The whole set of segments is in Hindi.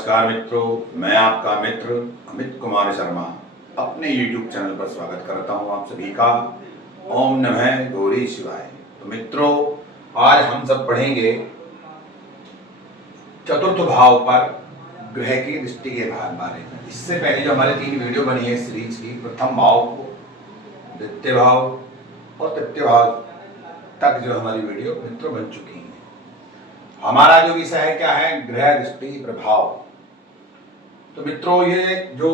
नमस्कार मित्रों, मैं आपका मित्र अमित कुमार शर्मा अपने YouTube चैनल पर स्वागत करता हूं आप सभी का। ओम नमः गौरी शिवाय। तो मित्रों, आज हम सब पढ़ेंगे चतुर्थ भाव पर ग्रह की दृष्टि के बारे में। इससे पहले जो हमारे 3 वीडियो बनी है सीरीज की, प्रथम भाव को, द्वितीय भाव और तृतीय भाव तक जो हमारी वीडियो मित्रों बन चुकी है। हमारा जो विषय है क्या है, ग्रह दृष्टि प्रभाव। तो मित्रों, ये जो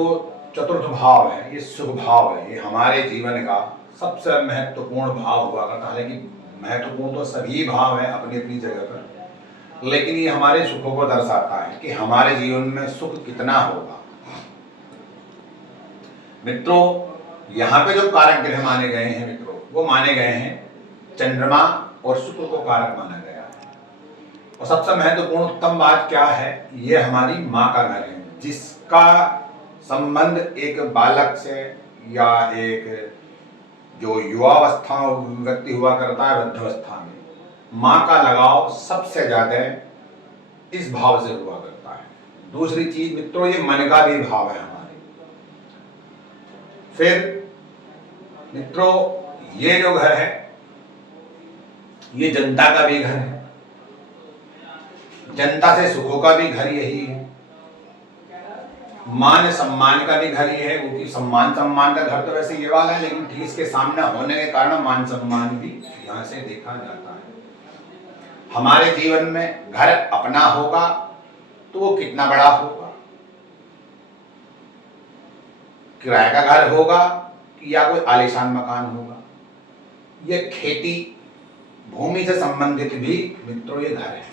चतुर्थ भाव है, ये शुभ भाव है। ये हमारे जीवन का सबसे महत्वपूर्ण भाव हुआ करता है। लेकिन महत्वपूर्ण तो सभी भाव है अपनी अपनी जगह पर, लेकिन ये हमारे सुखों को दर्शाता है कि हमारे जीवन में सुख कितना होगा। मित्रों, यहाँ पे जो कारक ग्रह माने गए हैं मित्रों, वो माने गए हैं चंद्रमा और शुक्र को कारक माना गया है। और सबसे महत्वपूर्ण उत्तम बात क्या है, ये हमारी माँ का घर है, जिसका संबंध एक बालक से या एक जो युवावस्था व्यक्ति हुआ करता है वृद्धावस्था में, माँ का लगाव सबसे ज्यादा इस भाव से हुआ करता है। दूसरी चीज मित्रों, ये मन का भी भाव है हमारे। फिर मित्रों, ये जो घर है ये जनता का भी घर है, जनता से सुखों का भी घर यही है, मान सम्मान का भी घर ही है। क्योंकि सम्मान का घर तो वैसे ये वाला है, लेकिन ठीक इसके सामने होने के कारण मान सम्मान भी यहाँ से देखा जाता है। हमारे जीवन में घर अपना होगा तो वो कितना बड़ा होगा, किराए का घर होगा या कोई आलीशान मकान होगा, ये खेती भूमि से संबंधित भी मित्रों ये घर है।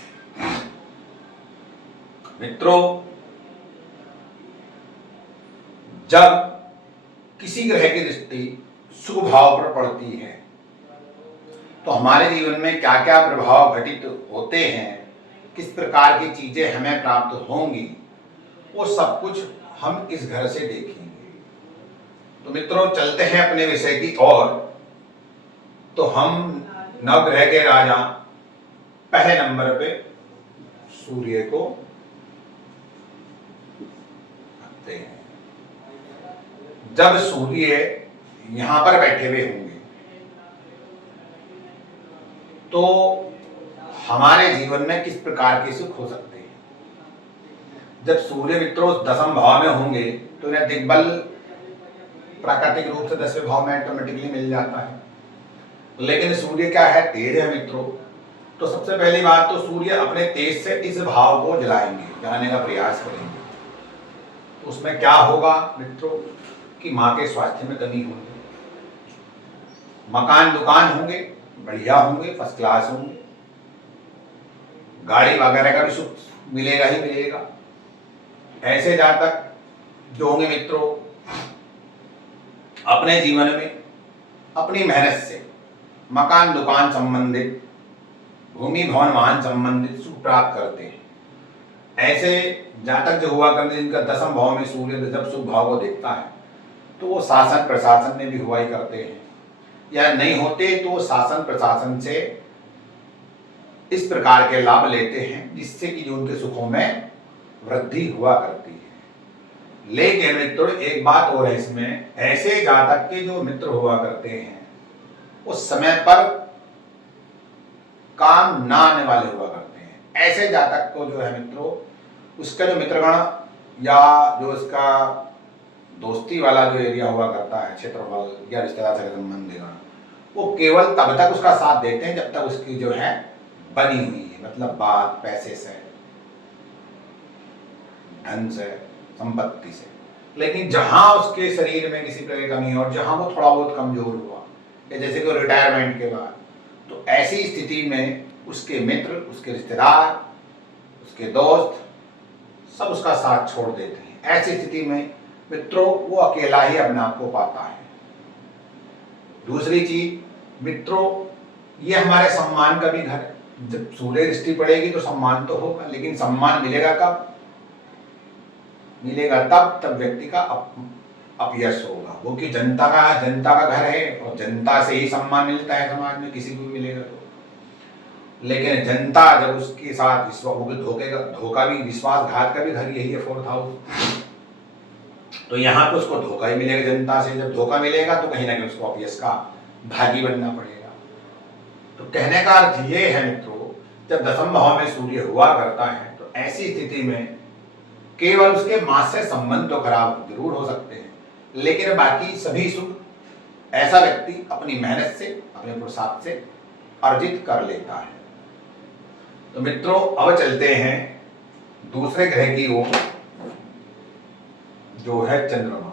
मित्रों, जब किसी ग्रह की दृष्टि शुभ भाव पर पड़ती है तो हमारे जीवन में क्या क्या प्रभाव घटित होते हैं, किस प्रकार की चीजें हमें प्राप्त होंगी, वो सब कुछ हम इस घर से देखेंगे। तो मित्रों, चलते हैं अपने विषय की ओर। तो हम नवग्रह के राजा पहले नंबर पे सूर्य को रखते हैं। जब सूर्य यहां पर बैठे हुए होंगे तो हमारे जीवन में किस प्रकार के सुख हो सकते हैं। जब सूर्य मित्रों 10वें भाव में होंगे तो इन्हें दिग्बल प्राकृतिक रूप से 10वें भाव में ऑटोमेटिकली मिल जाता है। लेकिन सूर्य क्या है, तेज है मित्रों। तो सबसे पहली बात तो सूर्य अपने तेज से इस भाव को जलाएंगे, जलाने का प्रयास करेंगे। तो उसमें क्या होगा मित्रों कि माँ के स्वास्थ्य में कमी होगी, मकान दुकान होंगे बढ़िया होंगे, फर्स्ट क्लास होंगे, गाड़ी वगैरह का भी सुख मिलेगा ही मिलेगा। ऐसे जातक जो होंगे मित्रों, अपने जीवन में अपनी मेहनत से मकान दुकान संबंधित, भूमि भवन वाहन संबंधित सुख प्राप्त करते हैं। ऐसे जातक जो हुआ करते, जिनका 10वें भाव में सूर्य जब शुभ भाव को देखता है तो वो शासन प्रशासन में भी हुआ ही करते हैं, या नहीं होते तो शासन प्रशासन से इस प्रकार के लाभ लेते हैं जिससे कि जो उनके सुखों में वृद्धि हुआ करती है। लेकिन मित्रों, एक बात और है इसमें, ऐसे जातक के जो मित्र हुआ करते हैं उस समय पर काम ना आने वाले हुआ करते हैं। ऐसे जातक को जो है मित्रों, उसका जो मित्रगण या जो उसका दोस्ती वाला जो एरिया हुआ करता है, क्षेत्रफल या रिश्तेदार से संबंधी गण, वो केवल तब तक उसका साथ देते हैं जब तक उसकी जो है बनी हुई है, मतलब बात पैसे से, धन से, संपत्ति से। लेकिन जहां उसके शरीर में किसी प्रकार की कमी और जहां वो थोड़ा बहुत कमजोर हुआ, या जैसे कि रिटायरमेंट के बाद, तो ऐसी स्थिति में उसके मित्र, उसके रिश्तेदार, उसके दोस्त सब उसका साथ छोड़ देते हैं। ऐसी स्थिति में मित्रों वो अकेला ही अपने आप को पाता है। दूसरी चीज मित्रों, ये हमारे सम्मान का भी घर है। जब सूर्य दृष्टि पड़ेगी तो सम्मान तो होगा, लेकिन सम्मान मिलेगा कब? मिलेगा तब व्यक्ति का अपयश होगा। वो कि जनता का घर है और जनता से ही सम्मान मिलता है समाज में, किसी को भी मिलेगा तो। लेकिन जनता जब उसके साथ धोखा भी, विश्वासघात का भी घर यही है 4th हाउस। तो यहाँ पे उसको धोखा ही मिलेगा जनता से। जब धोखा मिलेगा तो कहीं ना कहीं उसको अपयश का भागी बनना पड़ेगा। तो कहने का अर्थ ये है मित्रों, जब 10वें भाव में सूर्य हुआ करता है तो ऐसी स्थिति में केवल उसके मां से संबंध तो खराब जरूर हो सकते हैं, लेकिन बाकी सभी सुख ऐसा व्यक्ति अपनी मेहनत से, अपने पुरुषार्थ से अर्जित कर लेता है। तो मित्रों अब चलते हैं दूसरे ग्रह की ओर, जो है चंद्रमा।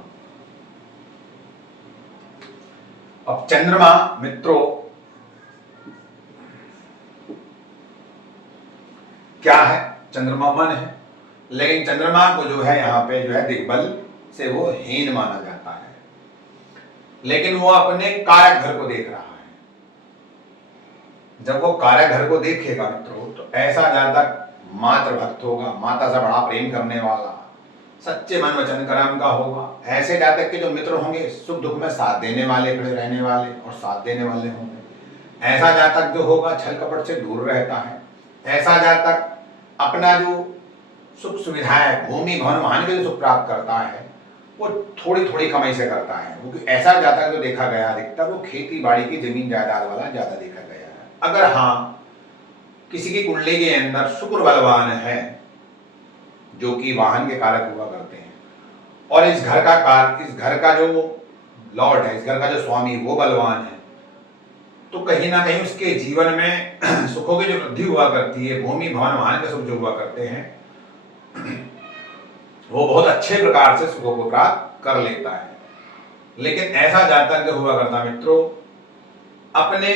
अब चंद्रमा मित्रों क्या है? चंद्रमा मन है, लेकिन चंद्रमा को जो है यहाँ पे जो है दिग्बल से वो हीन माना जाता है, लेकिन वो अपने कारक घर को देख रहा है। जब वो कारक घर को देखेगा मित्रों तो ऐसा जातक मातृभक्त होगा, माता से बड़ा प्रेम करने वाला, सच्चे मन वचन कर्म का होगा। ऐसे जातक के जो मित्र होंगे सुख दुख में साथ देने वाले, खड़े रहने वाले और साथ देने वाले होंगे। ऐसा जातक जो होगा छल कपट से दूर रहता है। ऐसा जातक अपना जो सुख सुविधाएं, भूमि भवन वाहन के जो सुख प्राप्त करता है वो थोड़ी थोड़ी कमाई से करता है, क्योंकि ऐसा जातक जो देखा गया अधिकतर वो खेती बाड़ी की जमीन जायदाद वाला ज्यादा देखा गया है। अगर हाँ किसी की कुंडली के अंदर शुक्र बलवान है, जो कि वाहन के कारक हुआ करते हैं, और इस घर का जो लॉर्ड है, इस घर का जो स्वामी वो बलवान है, तो कहीं ना कहीं उसके जीवन में सुखों की जो वृद्धि हुआ करती है, भूमि भवन वाहन के सुख जो हुआ करते हैं, वो बहुत अच्छे प्रकार से सुखों को प्राप्त कर लेता है। लेकिन ऐसा जातक जो हुआ करता मित्रों अपने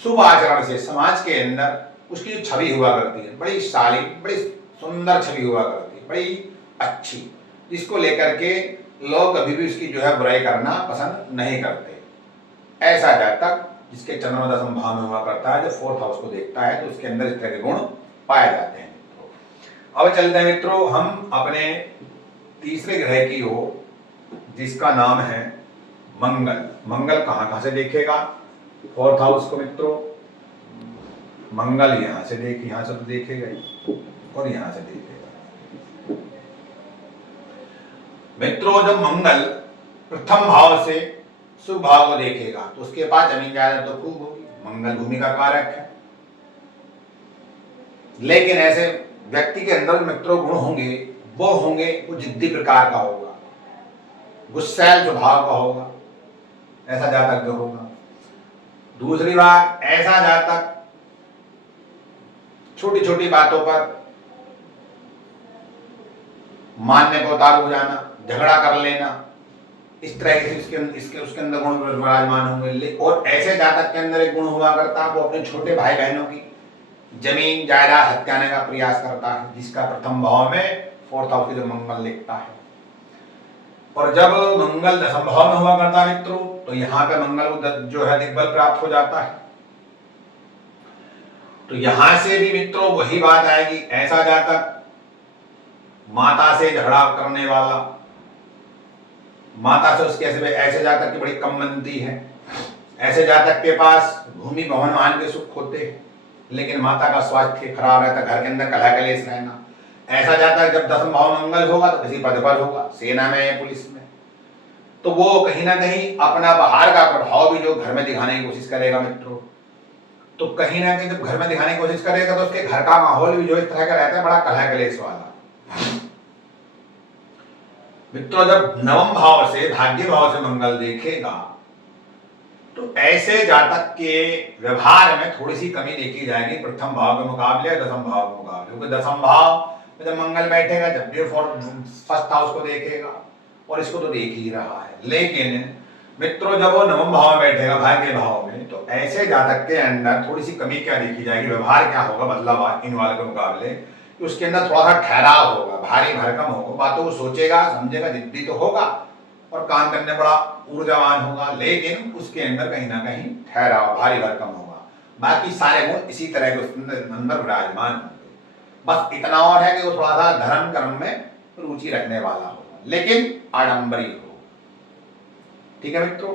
शुभ आचरण से समाज के अंदर उसकी जो छवि हुआ करती है बड़ी शालीन, बड़ी सुंदर छवि हुआ करती है, बड़ी अच्छी, जिसको लेकर के लोग कभी भी उसकी जो है बुराई करना पसंद नहीं करते। ऐसा जातक जिसके चंद्रमा 10वें भाव में हुआ करता है, जो 4th हाउस को देखता है, तो उसके अंदर इस तरह के गुण पाए जाते हैं। अब चलते हैं मित्रों हम अपने तीसरे ग्रह की ओर, जिसका नाम है मंगल। मंगल कहां से देखेगा 4th हाउस को मित्रों? मंगल यहां से तो देखेगा ही, और यहां से देखेगा। मित्रों जब मंगल प्रथम भाव से शुभ भाव को देखेगा तो उसके पास जमीन जायदाद तो खूब होगी, मंगल भूमि का कारक है। लेकिन ऐसे व्यक्ति के अंदर मित्रों गुण होंगे, वो जिद्दी प्रकार का होगा, गुस्सैल स्वभाव का होगा, ऐसा जातक जो होगा। दूसरी बात, ऐसा जातक छोटी छोटी बातों पर मानने को उतारू हो जाना, झगड़ा कर लेना, इस तरह से उसके अंदर गुण विराजमान होंगे। और ऐसे जातक के अंदर एक गुण हुआ करता है, वो अपने छोटे भाई बहनों की जमीन जायदाद हत्याने का प्रयास करता है, जिसका प्रथम भाव में 4th हाउस जो मंगल लिखता है। और जब मंगल 10वें भाव में हुआ करता है मित्रों तो यहाँ पे मंगल जो है दिग्बल प्राप्त हो जाता है। तो यहां से भी मित्रों वही बात आएगी, ऐसा जातक माता से झगड़ा करने वाला, माता से उसके ऐसे जातक की बड़ी कम बनती है। ऐसे जातक के पास भूमि भवन वाहन के सुख होते हैं, लेकिन माता का स्वास्थ्य खराब रहता, घर के अंदर कलह कलेश रहना। ऐसा जातक जब 10वें भाव मंगल होगा तो किसी पद पर होगा, सेना में या पुलिस में, तो वो कहीं ना कहीं अपना बाहर का प्रभाव भी जो घर में दिखाने की कोशिश करेगा मित्रों। तो कहीं ना कहीं जब घर में दिखाने की कोशिश करेगा तो उसके घर का माहौल भी जो इस तरह का रहता है, बड़ा कलह कलेश वाला। मित्रों जब 9वें भाव से, भाग्य भाव से मंगल देखेगा तो ऐसे जातक के व्यवहार में थोड़ी सी कमी देखी जाएगी प्रथम भाव के मुकाबले, 10वें भाव के मुकाबले। क्योंकि 10वें भाव में जब मंगल बैठेगा, जब भी 1st हाउस को देखेगा, और इसको तो देख ही रहा है। लेकिन मित्रों जब वो 9वें भाव में बैठेगा, भाग्य भाव में, तो ऐसे जातक के अंदर थोड़ी सी कमी क्या देखी जाएगी, व्यवहार क्या होगा बदलाव इन वाले के मुकाबले, कि उसके अंदर थोड़ा सा ठहराव होगा, भारी भरकम होगा, बातों को सोचेगा समझेगा, जिद्दी तो होगा और काम करने बड़ा ऊर्जावान होगा, लेकिन उसके अंदर कहीं ना कहीं ठहराव, भारी भरकम होगा। बाकी सारे गुण इसी तरह के उसके अंदर विराजमान होंगे। बस इतना और है कि वो थोड़ा सा धर्म कर्म में रुचि रखने वाला होगा, लेकिन आडंबरी हो। ठीक है मित्रों,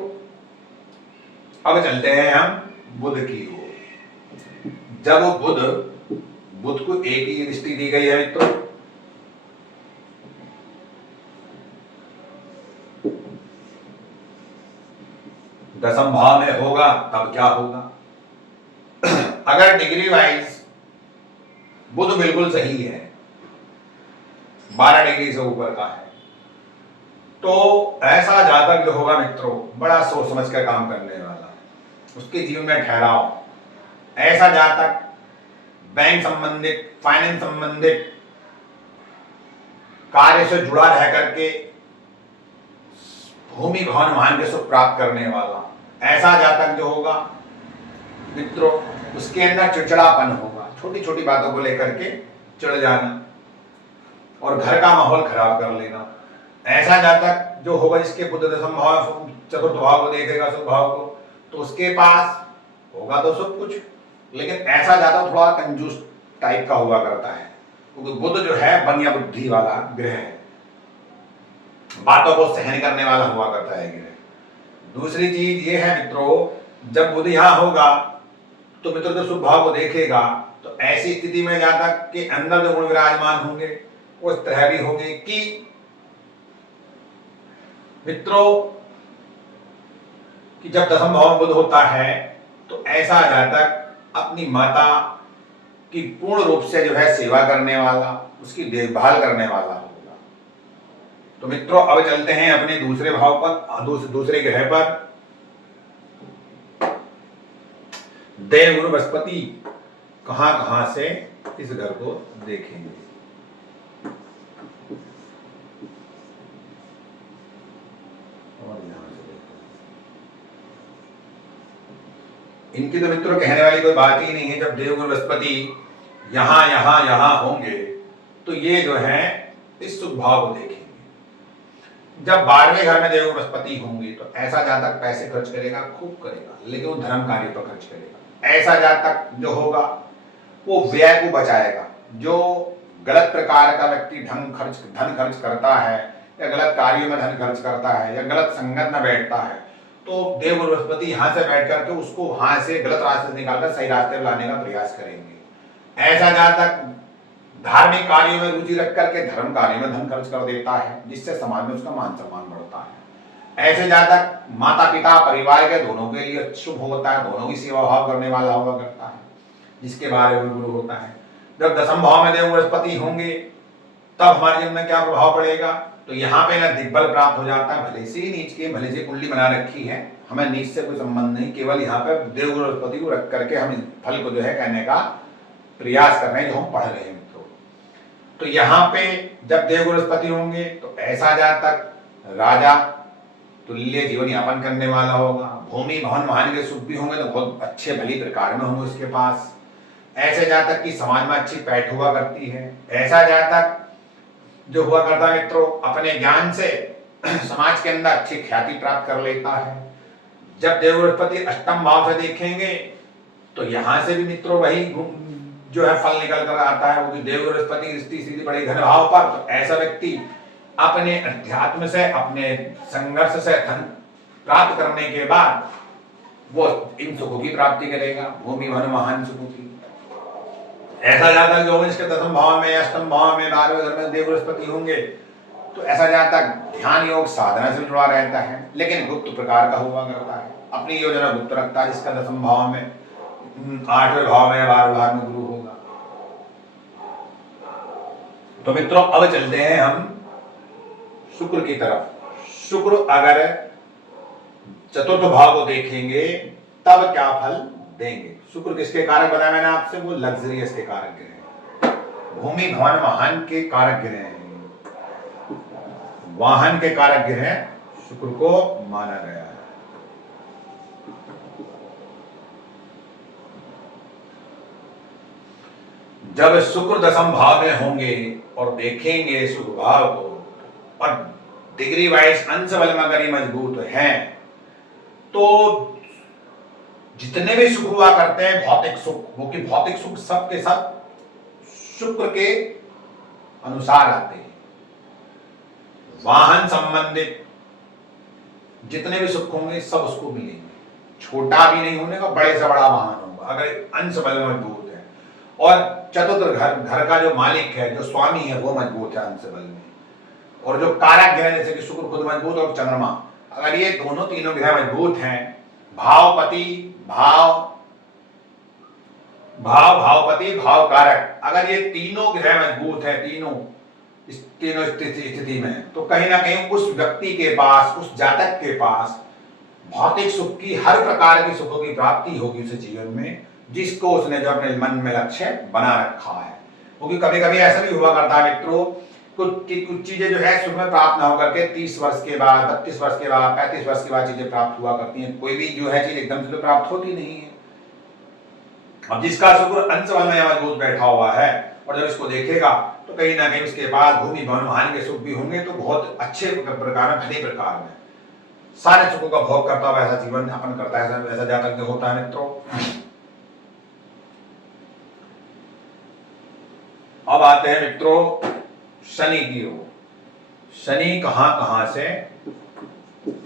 अब चलते हैं हम बुध की ओर। जब वो बुध बुध को एक ही दृष्टि दी गई है मित्रों, दसम भाव में होगा तब क्या होगा? अगर डिग्री वाइज बुध बिल्कुल सही है, 12 डिग्री से ऊपर का है, तो ऐसा जातक जो होगा मित्रों बड़ा सोच समझ कर काम करने वाला, उसके जीवन में ठहराव, ऐसा जातक बैंक संबंधित, फाइनेंस संबंधित कार्य से जुड़ा रह करके भूमि भवन वाहन के सुख प्राप्त करने वाला, ऐसा जातक जो होगा मित्रों उसके अंदर चिड़चिड़ापन होगा, छोटी छोटी बातों को लेकर के चिढ़ जाना और घर का माहौल खराब कर लेना। ऐसा जातक जो होगा जिसके बुध दशम भाव चतुर्थ भाव को देखेगा, सुख भाव को, तो उसके पास होगा तो सब कुछ, लेकिन ऐसा जातक थोड़ा कंजूस टाइप का हुआ करता है, क्योंकि बुध जो है बनिया बुद्धि वाला ग्रह है, बातों को सहन करने वाला हुआ करता है ग्रह। दूसरी चीज ये है मित्रों, जब बुध यहाँ होगा तो मित्रों जब शुभ भाव को देखेगा तो ऐसी स्थिति में जातक के अंदर जो गुण विराजमान होंगे वो इस तरह भी होंगे कि मित्रों कि जब दसम भाव में बुध होता है तो ऐसा जातक अपनी माता की पूर्ण रूप से जो है सेवा करने वाला, उसकी देखभाल करने वाला होगा। तो मित्रों अब चलते हैं अपने दूसरे भाव पर, दूसरे ग्रह पर। देवगुरु बृहस्पति कहां कहां से इस घर को देखेंगे? और यहां से देखो, इनकी तो मित्रों कहने वाली कोई बात ही नहीं है। जब देवगुरु बृहस्पति यहां यहां यहां होंगे तो ये जो है इस शुभ भाव को देखेंगे। जब 12वें घर में देवगुरु बृहस्पति होंगे तो ऐसा जातक पैसे खर्च करेगा, खूब करेगा, लेकिन वो धर्म कार्य पर खर्च करेगा। ऐसा जातक जो होगा वो व्यय को बचाएगा। जो गलत प्रकार का व्यक्ति धन खर्च करता है या गलत कार्यों में धन खर्च करता है या गलत संगत में बैठता है, तो देवगुरु बृहस्पति यहाँ से बैठ करके उसको वहां से गलत रास्ते से निकालकर सही रास्ते पर लाने का प्रयास करेंगे। ऐसा जातक धार्मिक कार्यों में रुचि रख करके धर्म कार्यों में धन खर्च कर देता है, जिससे समाज में उसका मान सम्मान बढ़ता है। ऐसे जातक माता पिता परिवार के दोनों के लिए शुभ होता है, दोनों की सेवा भाव करने वाला हुआ करता है, जिसके बारे में गुरु होता है। जब दसम भाव में देव बृहस्पति होंगे तब हमारे जीवन में क्या प्रभाव पड़ेगा? तो यहाँ पे ना दिग्बल प्राप्त हो जाता है, भले से नीच के भले से कुंडली बना रखी है, हमें नीच से कोई संबंध नहीं, केवल यहाँ पे देव बृहस्पति को रख करके हम फल को जो है कहने का प्रयास कर रहे हैं, जो हम पढ़ रहे हैं मित्रों। तो यहाँ पे जब देव बृहस्पति होंगे तो ऐसा जातक राजा तुल्य जीवन यापन करने वाला होगा। भूमि भवन वाहन के सुख भी होंगे तो बहुत अच्छे भली प्रकार में होंगे उसके पास। ऐसे जातक की समाज में अच्छी पैठ हुआ करती है। ऐसा जातक जो हुआ करता है मित्रों अपने ज्ञान से समाज के अंदर अच्छी ख्याति प्राप्त कर लेता है। जब देव बृहस्पति अष्टम भाव से देखेंगे तो यहाँ से भी मित्रों वही जो है फल निकल कर आता है, वो देव बृहस्पति दृष्टि सीधी बड़े घर भाव पर, तो ऐसा व्यक्ति अपने अध्यात्म से, अपने संघर्ष से धन प्राप्त करने के बाद वो इन सुखों की प्राप्ति करेगा, भूमि भवन वाहन सुखों की। ऐसा जातक जो इसके दसम भाव में, अष्टम भाव में, 12वें घर में देव बृहस्पति होंगे तो ऐसा जातक ध्यान योग साधना से जुड़ा रहता है, लेकिन गुप्त प्रकार का हुआ करता है, अपनी योजना गुप्त रखता है। जिसका दसम भाव में, 8वें भाव में या 12वें भाव में गुरु होगा। तो मित्रों अब चलते हैं हम शुक्र की तरफ। शुक्र अगर चतुर्थ भाव को देखेंगे तब क्या फल देंगे? शुक्र किसके कारक बताया मैंने आपसे? वो लग्जरियस के कारक ग्रह हैं, भूमि भवन वाहन के कारक ग्रह हैं। वाहन के कारक ग्रह शुक्र को माना गया है। जब शुक्र दसम भाव में होंगे और देखेंगे शुक्र भाव को और डिग्री वाइज अंश बल में अगर ये मजबूत हैं तो जितने भी सुख हुआ करते हैं भौतिक सुख, वो कि भौतिक सुख सब के सब शुक्र के अनुसार आते हैं। वाहन संबंधित जितने भी सुख होंगे सब उसको मिलेंगे, छोटा भी नहीं होने का, बड़े से बड़ा वाहन होगा अगर अंश बल में मजबूत है। और चतुर्थ घर का जो मालिक है, जो स्वामी है, वो मजबूत है अंश बल में। और जो कारक ग्रह जैसे कि शुक्र खुद मजबूत और चंद्रमा, अगर ये दोनों तीनों ग्रह मजबूत हैं, भावपति भावपति भाव कारक, अगर ये तीनों ग्रह मजबूत है, तीनों स्थिति में, तो कहीं ना कहीं उस व्यक्ति के पास, उस जातक के पास भौतिक सुख की, हर प्रकार की सुखों की प्राप्ति होगी उस जीवन में, जिसको उसने जो अपने मन में लक्ष्य बना रखा है। क्योंकि कभी कभी ऐसा भी हुआ करता है मित्रों, कुछ चीजें जो है सुख में प्राप्त ना होकर के 30 वर्ष के बाद, 32 वर्ष के बाद, 35 वर्ष के बाद चीजें प्राप्त हुआ करती हैं। कोई भी जो है चीज एकदम से तो प्राप्त होती नहीं है। अब जिसका शुक्र अंश बल में मजबूत बैठा हुआ है, और जब इसको देखेगा तो कहीं ना कहीं उसके बाद भूमि भवन वाहन के सुख भी होंगे, तो बहुत अच्छे प्रकार में, भले प्रकार में सारे सुखों का भोग करता हुआ ऐसा जीवन यापन करता है, ऐसा जातक होता है मित्रों। अब आते हैं मित्रों शनि की ओर। शनि कहां कहां से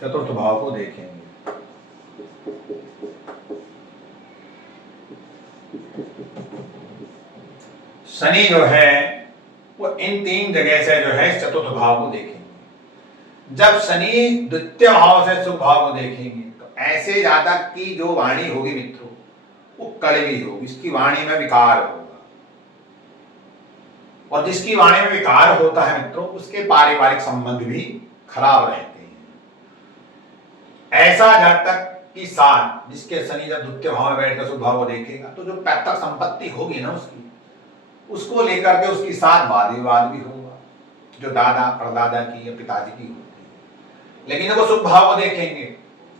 चतुर्थ भाव को देखेंगे। शनि जो है वो इन 3 जगह से जो है चतुर्थ भाव को देखेंगे। जब शनि द्वितीय भाव से शुभ भाव को देखेंगे, तो ऐसे जातक की जो वाणी होगी मित्रों, वो कड़वी होगी, इसकी वाणी में विकार होगा। और जिसकी वाणी में विकार होता है मित्रों, उसके पारिवारिक संबंध भी खराब रहते हैं। ऐसा जातक की साथ, जिसके शनि जब द्वितीय भाव में बैठकर शुभ भाव को देखेगा, तो जो पैतृक संपत्ति होगी ना उसकी, उसको लेकर के उसकी साथ वाद विवाद भी होगा, जो दादा परदादा की या पिताजी की होती है। लेकिन जब वो शुभ भाव को देखेंगे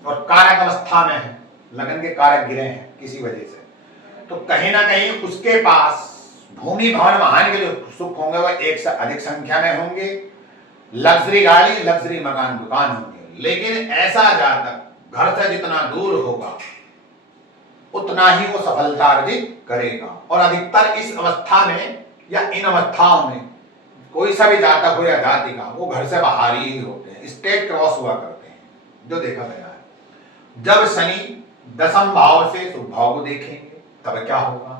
और कारक अवस्था में है, लगन के कारक गिरे हैं किसी वजह से, तो कहीं ना कहीं उसके पास भूमि भवन वाहन के जो सुख होंगे वो एक से अधिक संख्या में होंगे, लग्जरी गाड़ी, लग्जरी मकान, दुकान होंगे। लेकिन ऐसा जातक घर से जितना दूर होगा उतना ही वो सफलता अर्जित करेगा। और अधिकतर इस अवस्था में या इन अवस्थाओं में कोई सा भी जातक हो या जाति का, वो घर से बाहर ही होते हैं, स्टेट क्रॉस हुआ करते हैं, जो देखा गया है। जब शनि दशम भाव से शुभ भाव को देखेंगे तब क्या होगा,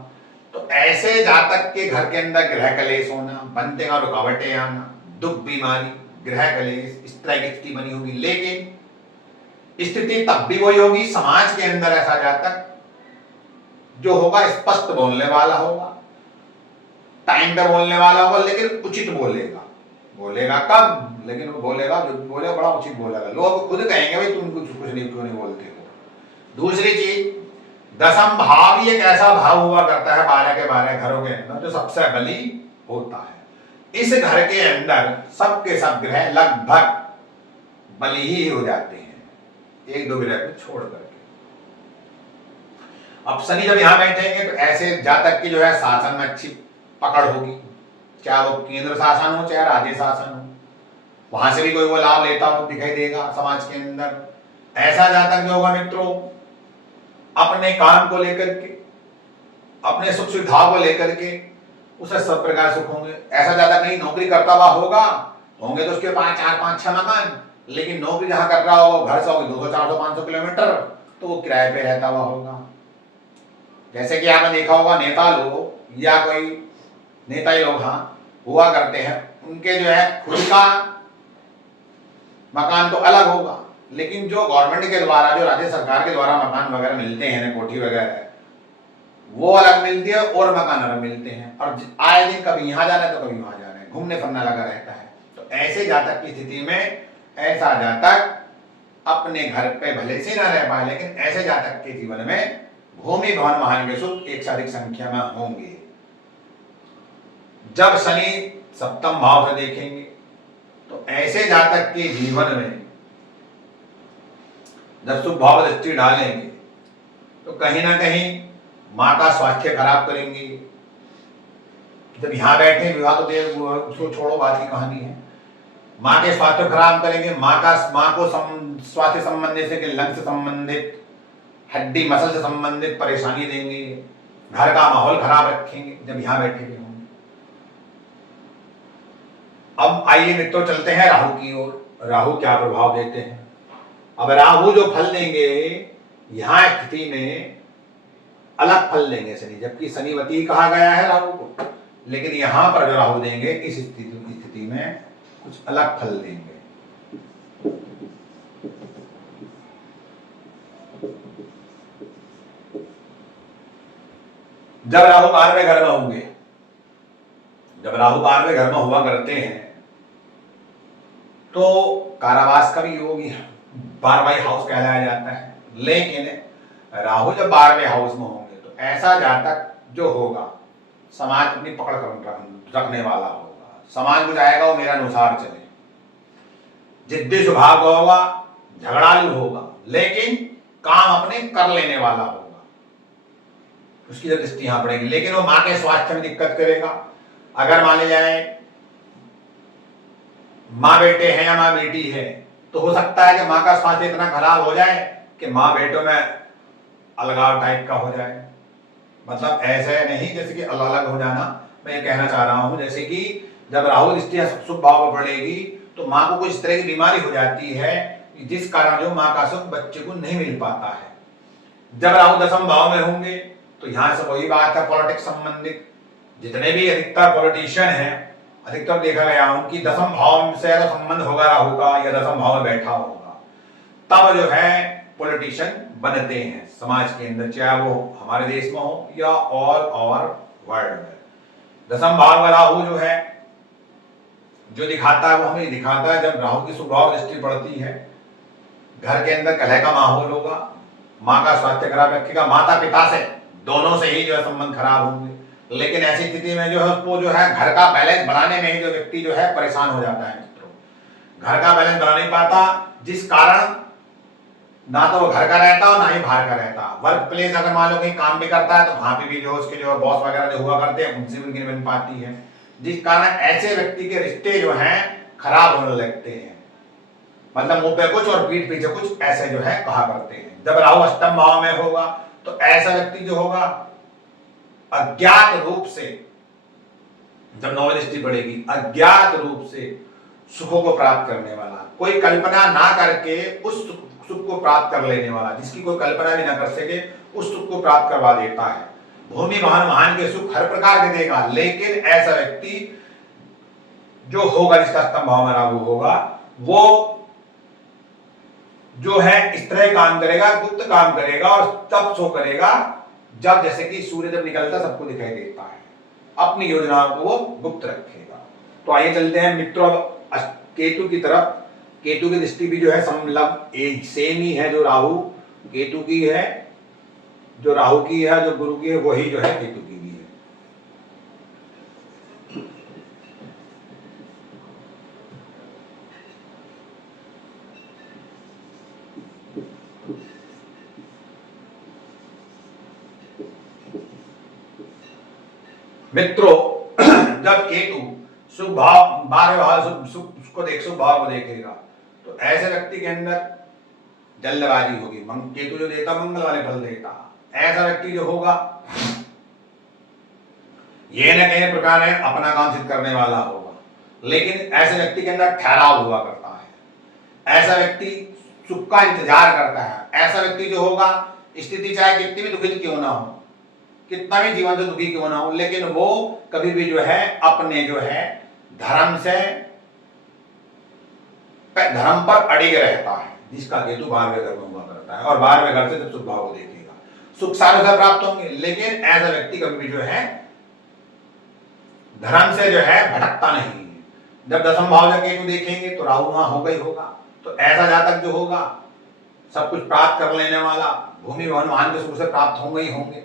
तो ऐसे जातक के घर के अंदर ग्रह कलेश होना, बनते और रुकावटें आना, दुख बीमारी, ग्रह कलेश, इस तरह की स्थिति बनी होगी। लेकिन स्थिति तब भी वही होगी, समाज के अंदर ऐसा जातक जो होगा स्पष्ट बोलने वाला होगा, टाइम पे बोलने वाला होगा, लेकिन उचित बोलेगा कम, लेकिन वो बोलेगा, जो बोलेगा बड़ा उचित बोलेगा। लोग खुद कहेंगे भाई तुम कुछ नहीं, क्यों नहीं बोलते हो। दूसरी चीज, दशम भाव ही एक ऐसा भाव हुआ करता है 12 के 12 घरों के अंदर, जो सबसे बली होता है। इस घर के अंदर सबके सब ग्रह लगभग बली ही हो जाते हैं, 1-2 ग्रह को छोड़ करके। अब शनि जब यहां बैठेंगे तो ऐसे जातक की जो है शासन में अच्छी पकड़ होगी, चाहे वो केंद्र शासन हो चाहे राज्य शासन हो, वहां से भी कोई वो लाभ लेता हो दिखाई देगा समाज के अंदर। ऐसा जातक जो होगा मित्रों, अपने काम को लेकर के, अपने सुख सुविधाओं को लेकर के उसे सब प्रकार सुख होंगे। ऐसा जातक नहीं नौकरी करता हुआ होंगे तो उसके पास 4-5-6 मकान, लेकिन नौकरी जहां कर रहा होगा घर से होगी 200-400-500 किलोमीटर, तो वो किराए पे रहता हुआ होगा। जैसे कि आपने देखा होगा नेता लोग या कोई नेता ही लोग हुआ करते हैं, उनके जो है खुद का मकान तो अलग होगा, लेकिन जो गवर्नमेंट के द्वारा, जो राज्य सरकार के द्वारा मकान वगैरह मिलते हैं, कोठी वगैरह, वो अलग मिलती है और मकान अलग मिलते हैं। और आए दिन कभी यहाँ जाना है तो कभी वहां जाना है, घूमने फिरना लगा रहता है। तो ऐसे जातक की स्थिति में ऐसा जातक अपने घर पे भले से ना रह पाए, लेकिन ऐसे जातक के जीवन में भूमि भवन वाहन के सुख एक से अधिक संख्या में होंगे। जब शनि सप्तम भाव से देखेंगे तो ऐसे जातक के जीवन में जब शुभ भाव दृष्टि डालेंगे तो कहीं ना कहीं माँ का स्वास्थ्य खराब करेंगे। जब यहाँ बैठे, विवाह तो उसको छोड़ो, बात की कहानी है, माँ के स्वास्थ्य खराब करेंगे। माँ को स्वास्थ्य संबंधित से लंग से संबंधित, हड्डी मसल से संबंधित परेशानी देंगे, घर का माहौल खराब रखेंगे जब यहाँ बैठे हुए होंगे। अब आइए मित्रों चलते हैं राहु की ओर। राहु क्या प्रभाव देते हैं। अब राहु जो फल देंगे यहाँ स्थिति में अलग फल देंगे शनि, जबकि शनिवती कहा गया है राहु को, लेकिन यहां पर जो राहु देंगे इस स्थिति में कुछ अलग फल देंगे। जब राहु 12वें घर में होंगे, जब राहु 12वें घर में हुआ करते हैं तो कारावास का भी योग 12वां हाउस कहलाया जाता है। लेकिन राहु जब 12वें हाउस में होंगे तो ऐसा जातक जो होगा समाज अपनी पकड़ कर रखने वाला होगा, समाज को चाहेगा वो मेरे अनुसार चले, जिद्दी स्वभाव का होगा, झगड़ालू होगा, लेकिन काम अपने कर लेने वाला होगा, उसकी जब दृष्टि यहां पड़ेगी। लेकिन वो मां के स्वास्थ्य में दिक्कत करेगा। अगर मान लिया जाए माँ बेटे हैं या माँ बेटी है तो हो सकता है कि माँ का स्वास्थ्य इतना खराब हो जाए कि माँ बेटों में अलगाव टाइप का हो जाए। मतलब ऐसे नहीं जैसे कि अलग अलग हो जाना, मैं ये कहना चाह रहा हूं जैसे कि जब राहु दृष्टि शुभ भाव में पड़ेगी तो माँ को कुछ इस तरह की बीमारी हो जाती है जिस कारण जो माँ का सुख बच्चे को नहीं मिल पाता है। जब राहु 10वें भाव में होंगे तो यहां से वही बात है, पॉलिटिक्स संबंधित जितने भी अधिकतर पॉलिटिशियन हैं, अधिकतर देखा गया उनकी 10वें भाव से अगर संबंध होगा राहु का या 10वें भाव में बैठा होगा, तब जो है पॉलिटिशियन बनते हैं समाज के अंदर, चाहे वो हमारे देश में हो या ऑल ओवर वर्ल्ड में। 10वें भाव का राहु जो है जो दिखाता है वो हमें दिखाता है, जब राहु की सुभाव दृष्टि पड़ती है घर के अंदर कलह का माहौल होगा, माँ का स्वास्थ्य खराब रखेगा, माता पिता से दोनों से ही जो है संबंध खराब होंगे। लेकिन ऐसी स्थिति में जो है उसको जो है घर का बैलेंस बढ़ाने में ही जो व्यक्ति जो है परेशान हो जाता है मित्रों, घर का बैलेंस बना नहीं पाता, जिस कारण ना तो वो घर का रहता और ना ही बाहर का रहता। वर्क प्लेस अगर मान लो कहीं काम भी करता है तो वहां पे भी जो उसके जो बॉस वगैरह जो हुआ करते हैं उनसे उनकी बन पाती है, जिस कारण ऐसे व्यक्ति के रिश्ते जो हैं खराब होने लगते हैं। मतलब मुंह पे कुछ और पीठ पीछे कुछ ऐसे जो है कहा करते हैं। जब राहु 8वें भाव में होगा तो ऐसा व्यक्ति जो होगा अज्ञात रूप से, जब नौ दृष्टि पड़ेगी, अज्ञात रूप से सुखों को प्राप्त करने वाला, कोई कल्पना ना करके उस सुख को प्राप्त कर लेने वाला, जिसकी कोई कल्पना भी ना कर सके उस सुख को प्राप्त करवा देता है। भूमि वाहन वाहन के सुख हर प्रकार के देगा, लेकिन ऐसा व्यक्ति जो होगा जिसका 8वें भाव में राहु होगा वो जो है इस तरह काम करेगा, गुप्त काम करेगा और तब सो करेगा जब जैसे कि सूर्य जब निकलता सबको दिखाई देता है, अपनी योजनाओं को वो गुप्त रखेगा। तो आइए चलते हैं मित्रों केतु की तरफ। केतु की दृष्टि भी जो है समलग एक सेम ही है, जो राहु केतु की है, जो राहु की है, जो गुरु की है, वही जो है केतु की भी है। मित्रों जब केतु शुभ भाव 12वें भाव शुभ भाव को देखेगा तो ऐसे व्यक्ति के अंदर जल्दबाजी होगी। केतु जो देता मंगल वाले फल देता, ऐसा व्यक्ति जो होगा ये न कहीं प्रकार है अपना काम सिद्ध करने वाला होगा, लेकिन ऐसे व्यक्ति के अंदर ठहराव हुआ करता है। ऐसा व्यक्ति सुख का इंतजार करता है। ऐसा व्यक्ति जो होगा स्थिति चाहे कितनी भी दुखित क्यों ना हो, कितना भी जीवन से दुखी क्यों ना हो, लेकिन वो कभी भी जो है अपने जो है धर्म पर अड़िग रहता है, जिसका केतु 12वें घर में हुआ करता है। और 12वें घर से जब शुभ भाव को देखेगा सुख सारे से प्राप्त होंगे, लेकिन ऐसा व्यक्ति कभी भी जो है धर्म से जो है भटकता नहीं है। जब 10वें भाव से केतु देखेंगे तो राहु वहां होगा ही होगा, तो ऐसा जातक जो होगा सब कुछ प्राप्त कर लेने वाला, भूमि भवन वाहन के सुख से प्राप्त होंगे ही होंगे।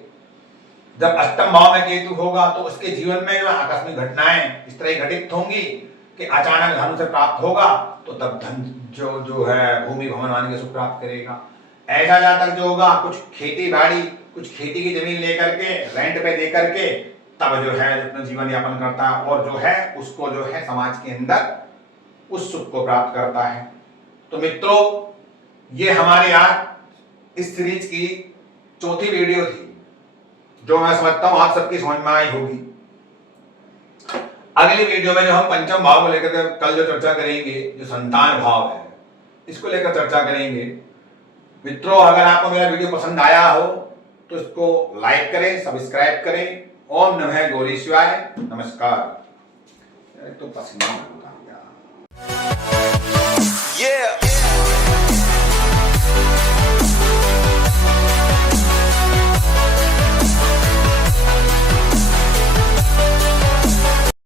जब 8वें भाव में केतु होगा तो उसके जीवन में जो आकस्मिक घटनाएं इस तरह घटित होंगी कि अचानक धन से प्राप्त होगा, तो तब धन जो है भूमि भवन वाहन के सुख प्राप्त करेगा। ऐसा जातक जो होगा कुछ खेती बाड़ी, कुछ खेती की जमीन लेकर के रेंट पे दे करके तब जो है अपना जीवन यापन करता है और जो है उसको जो है समाज के अंदर उस सुख को प्राप्त करता है। तो मित्रों ये हमारे आज इस सीरीज की चौथी वीडियो थी, जो मैं समझता हूं आप सबकी समझ में आई होगी। अगली वीडियो में जो हम 5वें भाव को लेकर कल जो चर्चा करेंगे, जो संतान भाव है, इसको लेकर चर्चा करेंगे। मित्रों अगर आपको मेरा वीडियो पसंद आया हो तो इसको लाइक करें, सब्सक्राइब करें। ओम नमः गौरी शिवाय। नमस्कार। तो पसीना आ गया।